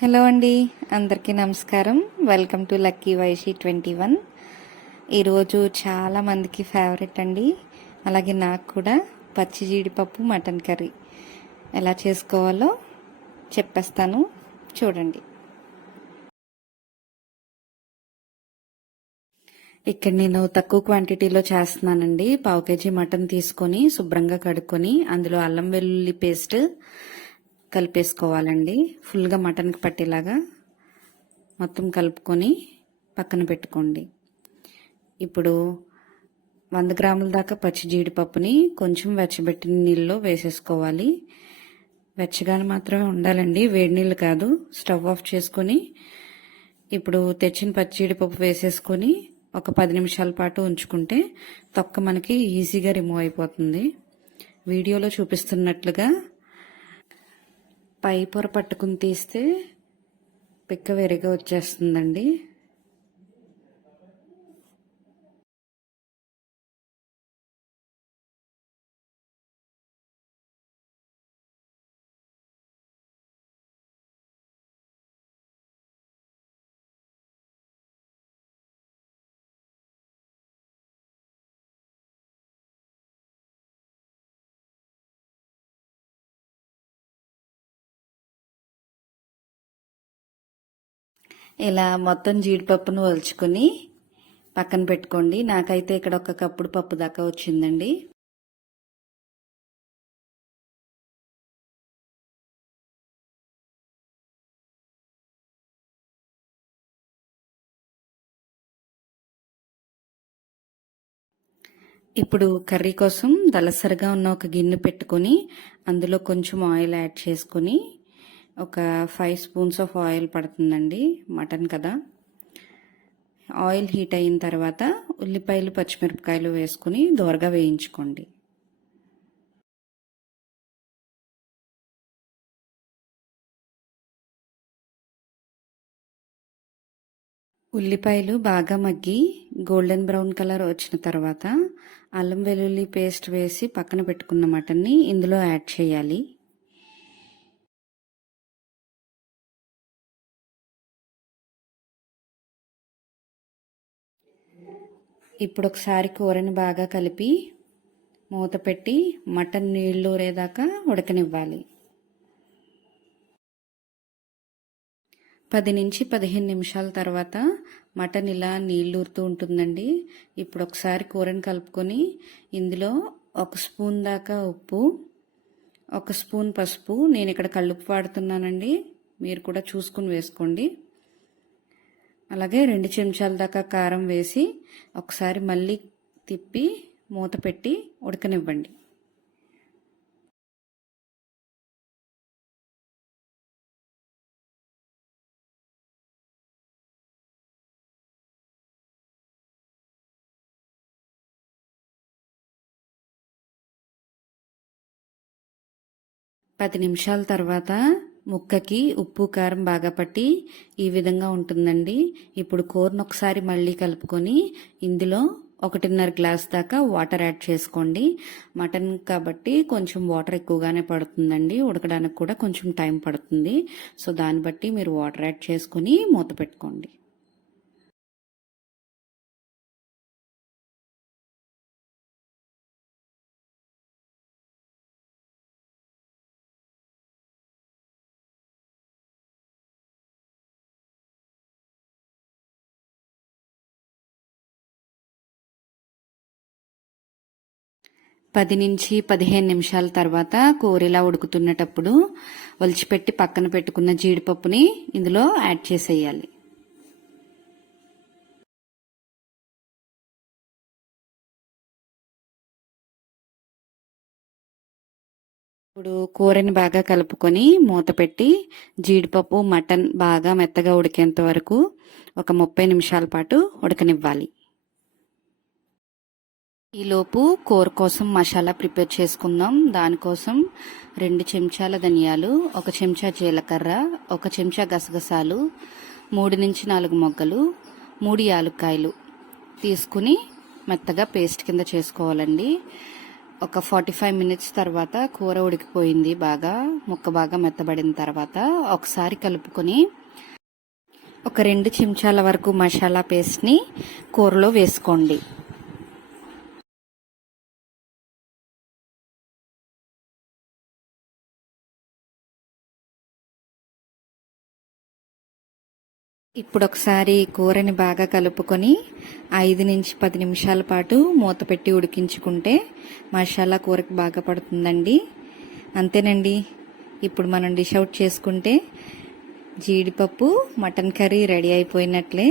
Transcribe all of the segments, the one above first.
Hello అండి, అందరికీ నమస్కారం. Welcome to Lucky Vaishi 21. ఈరోజు చాలా మందికి ఫేవరెట్ అండి, అలాగే నాకు కూడా పచ్చి జీడిపప్పు మటన్ కర్రీ ఎలా చేసుకోవాలో చెప్పేస్తాను, చూడండి. ఇక్కడ నేను తక్కువ క్వాంటిటీలో చేస్తున్నానండి. 1/2 kg మటన్ తీసుకొని శుభ్రంగా కడుక్కొని అందులో అల్లం వెల్లుల్లి పేస్ట్ కలిపేసుకోవాలండి. ఫుల్గా మటన్కి పట్టేలాగా మొత్తం కలుపుకొని పక్కన పెట్టుకోండి. ఇప్పుడు 100 గ్రాముల దాకా పచ్చి జీడిపప్పుని కొంచెం వెచ్చబెట్టిన నీళ్ళలో వేసేసుకోవాలి. వెచ్చగానే మాత్రమే ఉండాలండి, వేడి నీళ్ళు కాదు. స్టవ్ ఆఫ్ చేసుకొని ఇప్పుడు తెచ్చిన పచ్చి జీడిపప్పు వేసేసుకొని ఒక 10 నిమిషాల పాటు ఉంచుకుంటే తొక్క మనకి ఈజీగా రిమూవ్ అయిపోతుంది. వీడియోలో చూపిస్తున్నట్లుగా పై పొర పట్టుకుని తీస్తే పిక్క వేరేగా వచ్చేస్తుందండి. ఇలా మొత్తం జీడిపప్పును ఒలుచుకొని పక్కన పెట్టుకోండి. నాకైతే ఇక్కడ 1 కప్పుడు పప్పు దాకా వచ్చిందండి. ఇప్పుడు కర్రీ కోసం దలసరిగా ఉన్న ఒక గిన్నె పెట్టుకొని అందులో కొంచెం ఆయిల్ యాడ్ చేసుకొని ఒక 5 స్పూన్స్ ఆఫ్ ఆయిల్ పడుతుందండి, మటన్ కదా. ఆయిల్ హీట్ అయిన తర్వాత ఉల్లిపాయలు పచ్చిమిరపకాయలు వేసుకుని దోరగా వేయించుకోండి. ఉల్లిపాయలు బాగా మగ్గి గోల్డెన్ బ్రౌన్ కలర్ వచ్చిన తర్వాత అల్లం వెల్లుల్లి పేస్ట్ వేసి పక్కన పెట్టుకున్న మటన్ని ఇందులో యాడ్ చేయాలి. ఇప్పుడు ఒకసారి కూరని బాగా కలిపి మూత పెట్టి మటన్ నీళ్లు ఊరేదాకా ఉడకనివ్వాలి. 10 నుంచి 15 నిమిషాల తర్వాత మటన్ ఇలా నీళ్లూరుతూ ఉంటుందండి. ఇప్పుడు ఒకసారి కూరని కలుపుకొని ఇందులో 1 స్పూన్ దాకా ఉప్పు, 1 స్పూన్ పసుపు, నేను ఇక్కడ కల్లుప్పు వాడుతున్నానండి, మీరు కూడా చూసుకుని వేసుకోండి. అలాగే 2 చెంచాల దాకా కారం వేసి ఒకసారి మళ్ళీ తిప్పి మూత పెట్టి ఉడకనివ్వండి. పది నిమిషాల తర్వాత ముక్కకి ఉప్పు కారం బాగా పట్టి ఈ విధంగా ఉంటుందండి. ఇప్పుడు కూరను ఒకసారి మళ్ళీ కలుపుకొని ఇందులో 1.5 గ్లాస్ దాకా వాటర్ యాడ్ చేసుకోండి. మటన్ కాబట్టి కొంచెం వాటర్ ఎక్కువగానే పడుతుందండి, ఉడకడానికి కూడా కొంచెం టైం పడుతుంది. సో దాన్ని బట్టి మీరు వాటర్ యాడ్ చేసుకొని మూత పెట్టుకోండి. పది నుంచి 15 నిమిషాల తర్వాత కూర ఇలా ఉడుకుతున్నటప్పుడు ఒలిచిపెట్టి పక్కన పెట్టుకున్న జీడిపప్పుని ఇందులో యాడ్ చేసేయాలి. ఇప్పుడు కూరని బాగా కలుపుకొని మూత పెట్టి జీడిపప్పు మటన్ బాగా మెత్తగా ఉడికేంత వరకు ఒక 30 నిమిషాల పాటు ఉడకనివ్వాలి. ఈలోపు కూర కోసం మసాలా ప్రిపేర్ చేసుకుందాం. దానికోసం 2 చెంచాల ధనియాలు, 1 చెంచా జీలకర్ర, 1 చెంచా గసగసాలు, 3 నుంచి 4 మొగ్గలు, 3 యాలుక్కాయలు తీసుకుని మెత్తగా పేస్ట్ కింద చేసుకోవాలండి. ఒక 45 మినిట్స్ తర్వాత కూర ఉడికిపోయింది. ముక్క బాగా మెత్తబడిన తర్వాత ఒకసారి కలుపుకొని ఒక 2 చెంచాల వరకు మసాలా పేస్ట్ని కూరలో వేసుకోండి. ఇప్పుడు ఒకసారి కూరని బాగా కలుపుకొని 5 నుంచి 10 నిమిషాల పాటు మూత పెట్టి ఉడికించుకుంటే మసాలా కూరకి బాగా పడుతుందండి. అంతేనండి. ఇప్పుడు మనం డిష్ అవుట్ చేసుకుంటే జీడిపప్పు మటన్ కర్రీ రెడీ అయిపోయినట్లే.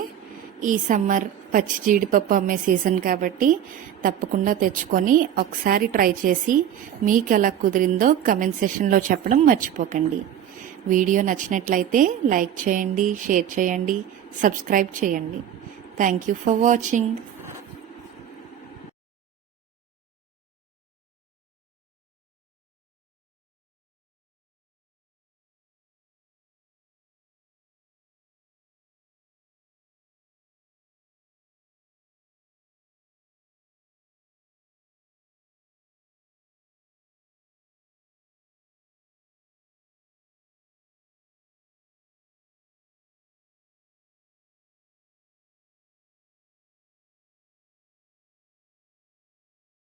ఈ సమ్మర్ పచ్చి జీడిపప్పు అమ్మే సీజన్ కాబట్టి తప్పకుండా తెచ్చుకొని ఒకసారి ట్రై చేసి మీకు ఎలా కుదిరిందో కమెంట్ సెక్షన్లో చెప్పడం మర్చిపోకండి. వీడియో నచ్చినట్లయితే లైక్ చేయండి, షేర్ చేయండి, సబ్స్క్రైబ్ చేయండి. Thank you for watching.